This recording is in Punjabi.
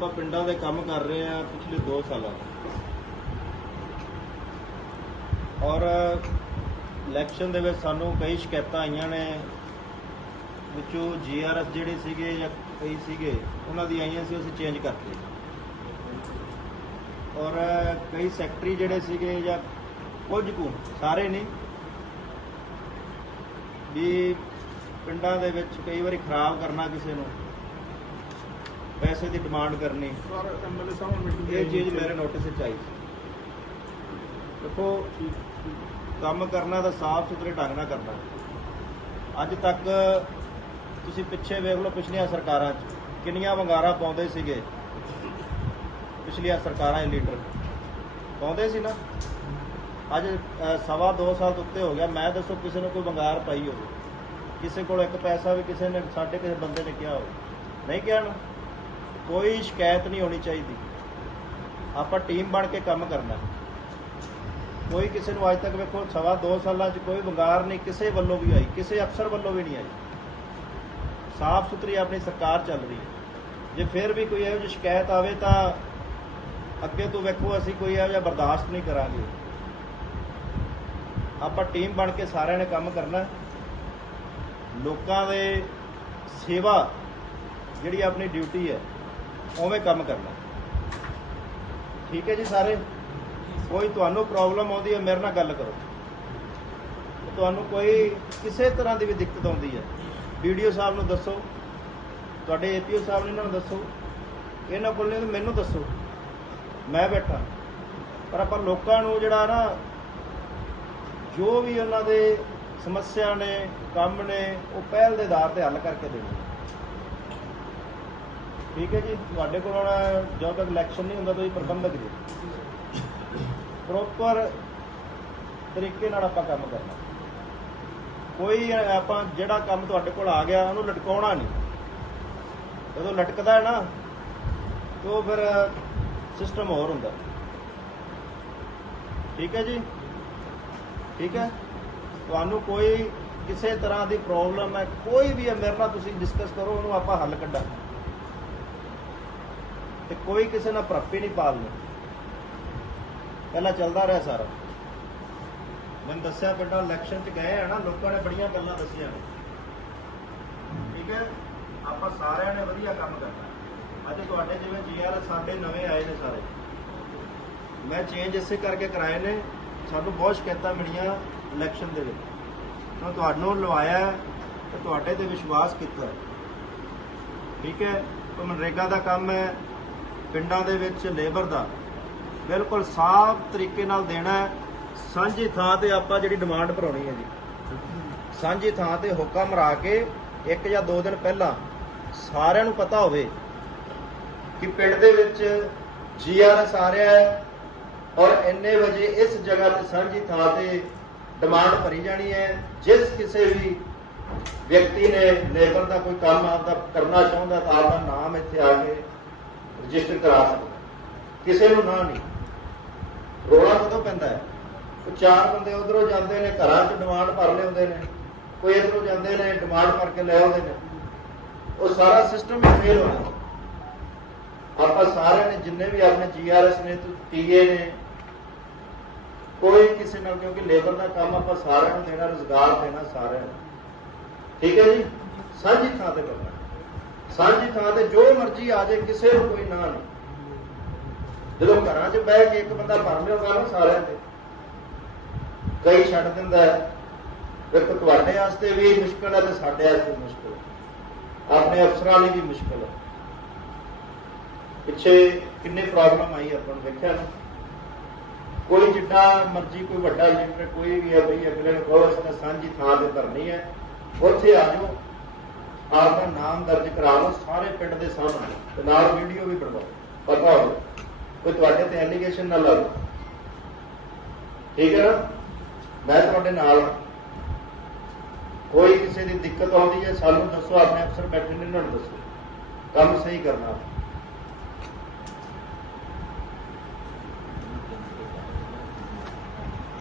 ਆਪਾਂ ਪਿੰਡਾਂ ਦੇ ਕੰਮ ਕਰ ਰਹੇ ਆ ਪਿਛਲੇ 2 ਸਾਲਾਂ ਤੋਂ। ਔਰ ਇਲੈਕਸ਼ਨ ਦੇ ਵਿੱਚ ਸਾਨੂੰ ਕਈ ਸ਼ਿਕਾਇਤਾਂ ਆਈਆਂ ਨੇ, ਵਿੱਚੋਂ ਜੀਆਰਐਸ ਜਿਹੜੇ ਸੀਗੇ ਜਾਂ ਕਈ ਸੀਗੇ, ਉਹਨਾਂ ਦੀ ਆਈਆਂ ਸੀ, ਅਸੀਂ ਚੇਂਜ ਕਰਤੇ। ਔਰ ਕਈ ਸੈਕਟਰੀ ਜਿਹੜੇ ਸੀਗੇ ਜਾਂ ਕੁਝ ਕੁ, ਸਾਰੇ ਨਹੀਂ। ਵੀ ਪਿੰਡਾਂ ਦੇ ਵਿੱਚ ਕਈ ਵਾਰੀ ਖਰਾਬ ਕਰਨਾ ਕਿਸੇ ਨੂੰ। ਪੈਸੇ ਦੀ ਡਿਮਾਂਡ ਕਰਨੀ। ਸਰ ਐਮਐਲਏ ਸਾਹਿਬ ਮੀਟਿੰਗ ਇਹ ਚੀਜ਼ ਮੇਰੇ ਨੋਟਿਸ ਵਿੱਚ ਆਈ। ਦੇਖੋ ਕੰਮ ਕਰਨਾ ਤਾਂ ਸਾਫ਼ ਸੁਥਰੇ ਢੰਗ ਨਾਲ ਕਰਨਾ। ਅੱਜ ਤੱਕ ਤੁਸੀਂ ਪਿੱਛੇ ਵੇਖ ਲਓ ਪਿਛਲੀਆਂ ਸਰਕਾਰਾਂ 'ਚ ਕਿੰਨੀਆਂ ਵੰਗਾਰਾਂ ਪਾਉਂਦੇ ਸੀਗੇ। ਪਿਛਲੀਆਂ ਸਰਕਾਰਾਂ ਦੇ ਲੀਡਰ ਪਾਉਂਦੇ ਸੀ ਨਾ। ਅੱਜ ਸਵਾ 2 ਸਾਲ ਤੋਂ ਉੱਤੇ ਹੋ ਗਿਆ। ਮੈਂ ਦੱਸੋ ਕਿਸੇ ਨੂੰ ਕੋਈ ਵੰਗਾਰ ਪਾਈ ਹੋਵੇ। ਕਿਸੇ ਕੋਲ ਇੱਕ ਪੈਸਾ ਵੀ ਕਿਸੇ ਨੇ ਸਾਡੇ ਕਿਸੇ ਬੰਦੇ ਨੇ ਕਿਹਾ ਹੋਵੇ। ਨਹੀਂ ਕਿਹਾ ਨਾ। ਕੋਈ ਸ਼ਿਕਾਇਤ ਨਹੀਂ ਹੋਣੀ ਚਾਹੀਦੀ। ਆਪਾਂ ਟੀਮ ਬਣ ਕੇ ਕੰਮ ਕਰਨਾ। ਕੋਈ ਕਿਸੇ ਨੂੰ ਅੱਜ ਤੱਕ ਵੇਖੋ ਸਵਾ 2 ਸਾਲਾਂ 'ਚ ਕੋਈ ਵੰਗਾਰ ਨਹੀਂ, ਕਿਸੇ ਵੱਲੋਂ ਵੀ ਆਈ, ਕਿਸੇ ਅਫਸਰ ਵੱਲੋਂ ਵੀ ਨਹੀਂ ਆਈ। ਸਾਫ਼ ਸੁਥਰੀ ਆਪਣੀ ਸਰਕਾਰ ਚੱਲ ਰਹੀ ਹੈ। ਜੇ ਫਿਰ ਵੀ ਕੋਈ ਇਹੋ ਜਿਹੀ ਸ਼ਿਕਾਇਤ ਆਵੇ ਤਾਂ ਅੱਗੇ ਤੋਂ ਵੇਖੋ ਅਸੀਂ ਕੋਈ ਇਹੋ ਜਿਹਾ ਬਰਦਾਸ਼ਤ ਨਹੀਂ ਕਰਾਂਗੇ। ਆਪਾਂ ਟੀਮ ਬਣ ਕੇ ਸਾਰਿਆਂ ਨੇ ਕੰਮ ਕਰਨਾ। ਲੋਕਾਂ ਦੇ ਸੇਵਾ ਜਿਹੜੀ ਆਪਣੀ ਡਿਊਟੀ ਹੈ ਉਵੇਂ ਕੰਮ ਕਰਨਾ। ਠੀਕ ਹੈ ਜੀ ਸਾਰੇ? ਕੋਈ ਤੁਹਾਨੂੰ ਪ੍ਰੋਬਲਮ ਆਉਂਦੀ ਹੈ, ਮੇਰੇ ਨਾਲ ਗੱਲ ਕਰੋ। ਤੁਹਾਨੂੰ ਕੋਈ ਕਿਸੇ ਤਰ੍ਹਾਂ ਦੀ ਵੀ ਦਿੱਕਤ ਆਉਂਦੀ ਹੈ ਵੀਡੀਓ ਸਾਹਿਬ ਨੂੰ ਦੱਸੋ, ਤੁਹਾਡੇ ਏਪੀਓ ਸਾਹਿਬ ਨੇ ਇਹਨਾਂ ਨੂੰ ਦੱਸੋ, ਇਹਨਾਂ ਕੋਲ ਨਹੀਂ ਤਾਂ ਮੈਨੂੰ ਦੱਸੋ, ਮੈਂ ਬੈਠਾ। ਪਰ ਆਪਾਂ ਲੋਕਾਂ ਨੂੰ ਜਿਹੜਾ ਨਾ, ਜੋ ਵੀ ਉਹਨਾਂ ਦੇ ਸਮੱਸਿਆ ਨੇ, ਕੰਮ ਨੇ, ਉਹ ਪਹਿਲ ਦੇ ਆਧਾਰ ਤੇ ਹੱਲ ਕਰਕੇ ਦੇਣਾ। ਠੀਕ ਹੈ ਜੀ, ਤੁਹਾਡੇ ਕੋਲ ਆਉਣਾ ਜਦੋਂ ਤੱਕ ਇਲੈਕਸ਼ਨ ਨਹੀਂ ਹੁੰਦਾ ਤੁਸੀਂ ਪ੍ਰਬੰਧਕ ਜੀ। ਪ੍ਰੋਪਰ ਤਰੀਕੇ ਨਾਲ ਆਪਾਂ ਕੰਮ ਕਰਨਾ। ਕੋਈ, ਆਪਾਂ ਜਿਹੜਾ ਕੰਮ ਤੁਹਾਡੇ ਕੋਲ ਆ ਗਿਆ, ਉਹਨੂੰ ਲਟਕਾਉਣਾ ਨਹੀਂ। ਜਦੋਂ ਲਟਕਦਾ ਹੈ ਨਾ, ਤੇ ਉਹ ਫਿਰ ਸਿਸਟਮ ਹੋਰ ਹੁੰਦਾ। ਠੀਕ ਹੈ ਜੀ? ਠੀਕ ਹੈ? ਤੁਹਾਨੂੰ ਕੋਈ ਕਿਸੇ ਤਰ੍ਹਾਂ ਦੀ ਪ੍ਰੋਬਲਮ ਹੈ, ਕੋਈ ਵੀ ਹੈ, ਮੇਰੇ ਨਾਲ ਤੁਸੀਂ ਡਿਸਕਸ ਕਰੋ, ਉਹਨੂੰ ਆਪਾਂ ਹੱਲ ਕੱਢਾਂਗੇ। ਤੇ ਕੋਈ ਕਿਸੇ ਨਾਲ ਭਰਪੀ ਨਹੀਂ ਪਾਲਣੀ ਪਹਿਲਾਂ ਚੱਲਦਾ ਰਿਹਾ ਸਾਰਾ। ਮੈਨੂੰ ਦੱਸਿਆ ਪਿੰਡਾਂ ਇਲੈਕਸ਼ਨ 'ਚ ਗਏ ਆ ਨਾ, ਲੋਕਾਂ ਨੇ ਬੜੀਆਂ ਗੱਲਾਂ ਦੱਸੀਆਂ ਨੇ। ਠੀਕ ਹੈ? ਆਪਾਂ ਸਾਰਿਆਂ ਨੇ ਵਧੀਆ ਕੰਮ ਕਰਨਾ। ਅੱਜ ਤੁਹਾਡੇ ਜਿਵੇਂ ਜੀਆਰ ਸਾਡੇ ਨਵੇਂ ਆਏ ਨੇ ਸਾਰੇ। ਮੈਂ ਚੇਂਜ ਇਸੇ ਕਰਕੇ ਕਰਾਏ ਨੇ, ਸਾਨੂੰ ਬਹੁਤ ਸ਼ਿਕਾਇਤਾਂ ਮਿਲੀਆਂ ਇਲੈਕਸ਼ਨ ਦੇ ਵਿੱਚ। ਮੈਂ ਤੁਹਾਨੂੰ ਲਵਾਇਆ ਤੇ ਤੁਹਾਡੇ ਤੇ ਵਿਸ਼ਵਾਸ ਕੀਤਾ ਠੀਕ ਹੈ? ਮਨਰੇਗਾ ਦਾ ਕੰਮ ਹੈ ਪਿੰਡਾਂ ਦੇ ਵਿੱਚ ਲੇਬਰ ਦਾ ਬਿਲਕੁਲ ਸਾਫ਼ ਤਰੀਕੇ ਨਾਲ ਦੇਣਾ ਹੈ। ਸਾਂਝੀ ਥਾਂ ਤੇ ਆਪਾਂ ਜਿਹੜੀ ਡਿਮਾਂਡ ਭਰਾਉਣੀ ਹੈ ਜੀ। ਸਾਂਝੀ ਥਾਂ ਤੇ ਹੁਕਮ ਮਰਾ ਕੇ ਇੱਕ ਜਾਂ ਦੋ ਦਿਨ ਪਹਿਲਾਂ ਸਾਰਿਆਂ ਨੂੰ ਪਤਾ ਹੋਵੇ ਕਿ ਪਿੰਡ ਦੇ ਵਿੱਚ ਜੀਆਰਐਸ ਆ ਰਿਹਾ ਹੈ ਔਰ ਇੰਨੇ ਵਜੇ ਇਸ ਜਗ੍ਹਾ ਤੇ ਸਾਂਝੀ ਥਾਂ ਤੇ ਡਿਮਾਂਡ ਭਰੀ ਜਾਣੀ ਹੈ। ਜਿਸ ਕਿਸੇ ਵੀ ਵਿਅਕਤੀ ਨੇ ਲੇਬਰ ਦਾ ਕੋਈ ਕੰਮ ਆਪਦਾ ਕਰਨਾ ਚਾਹੁੰਦਾ ਤਾਂ ਆਪਦਾ ਨਾਮ ਇੱਥੇ ਆ ਕੇ ਰਜਿਸਟਰ ਕਰਾ ਸਕਦਾ। ਕਿਸੇ ਨੂੰ ਨਾ ਨਹੀਂ। ਰੋਲਾ ਕਦੋਂ ਪੈਂਦਾ ਹੈ? ਉਹ ਚਾਰ ਬੰਦੇ ਉਧਰੋਂ ਜਾਂਦੇ ਨੇ, ਘਰਾਂ 'ਚ ਡਿਮਾਂਡ ਭਰ ਲਿਆਉਂਦੇ ਨੇ। ਕੋਈ ਇਧਰੋਂ ਜਾਂਦੇ ਨੇ ਡਿਮਾਂਡ ਭਰ ਕੇ ਲੈ ਆਉਂਦੇ ਨੇ। ਉਹ ਸਾਰਾ ਸਿਸਟਮ ਹੀ ਫੇਲ ਹੋਣਾ। ਆਪਾਂ ਸਾਰਿਆਂ ਨੇ ਜਿੰਨੇ ਵੀ ਆਪਣੇ ਜੀਆਰਐਸ ਨੇ ਟੀਏ ਨੇ, ਕੋਈ ਕਿਸੇ ਨਾਲ, ਕਿਉਂਕਿ ਲੇਬਰ ਦਾ ਕੰਮ ਆਪਾਂ ਸਾਰਿਆਂ ਨੂੰ ਦੇਣਾ, ਰੋਜ਼ਗਾਰ ਦੇਣਾ ਸਾਰਿਆਂ ਨੂੰ। ਠੀਕ ਹੈ ਜੀ? ਸਾਂਝੀ ਥਾਂ ਤੇ ਕਰਨਾ। ਸਾਂਝੀ ਥਾਂ ਤੇ ਜੋ ਮਰਜ਼ੀ ਆ ਜਾਏ, ਕਿਸੇ ਨੂੰ ਕੋਈ ਨਾ ਨਹੀਂ ਜਦੋਂ ਘਰਾਂ 'ਚ ਬਹਿ ਕੇ ਇੱਕ ਬੰਦਾ ਭਰ ਲਿਆਉਂਦਾ ਸਾਰਿਆਂ ਤੇ, ਕਈ ਛੱਡ ਦਿੰਦਾ ਹੈ। ਵੇਖੋ ਤੁਹਾਡੇ ਵਾਸਤੇ ਵੀ ਮੁਸ਼ਕਲ ਹੈ ਤੇ ਸਾਡੇ ਵਾਸਤੇ ਮੁਸ਼ਕਲ ਹੈ। ਆਪਣੇ ਅਫਸਰਾਂ ਲਈ ਵੀ ਮੁਸ਼ਕਲ ਹੈ। ਪਿੱਛੇ ਕਿੰਨੇ ਪ੍ਰੋਬਲਮ ਆਈ ਆਪਾਂ ਨੂੰ ਵੇਖਿਆ ਨਾ ਕੋਈ ਜਿੱਡਾ ਮਰਜ਼ੀ, ਕੋਈ ਵੱਡਾ ਲੀਡਰ ਕੋਈ ਵੀ ਹੈ ਬਈ ਅਗਲੇ ਨੂੰ ਕਹੋ ਇਸ ਨੇ ਸਾਂਝੀ ਥਾਂ ਤੇ ਧਰਨੀ ਹੈ। ਉੱਥੇ ਆ ਜਾਓ। ਆਪਦਾ ਨਾਮ ਦਰਜ ਕਰਾ ਲਓ, ਸਾਰੇ ਪਿੰਡ ਦੇ ਸਾਹਮਣੇ ਤੇ ਨਾਲ ਵੀਡੀਓ ਵੀ ਬਣਵਾਓ। ਪਤਾ ਹੋਵੇ ਕੋਈ ਤੁਹਾਡੇ ਤੇ ਐਲੀਗੇਸ਼ਨ ਨਾ ਲਾਵੇ ਠੀਕ ਹੈ ਨਾ? ਮੈਂ ਤੁਹਾਡੇ ਨਾਲ ਕੋਈ ਕਿਸੇ ਦੀ ਦਿੱਕਤ ਆਉਂਦੀ ਹੈ, ਸਾਨੂੰ ਦੱਸੋ, ਆਪਣੇ ਅਫਸਰ ਬੈਠੇ ਨੇ ਇਹਨਾਂ ਨੂੰ ਦੱਸੋ। ਕੰਮ ਸਹੀ ਕਰਨਾ।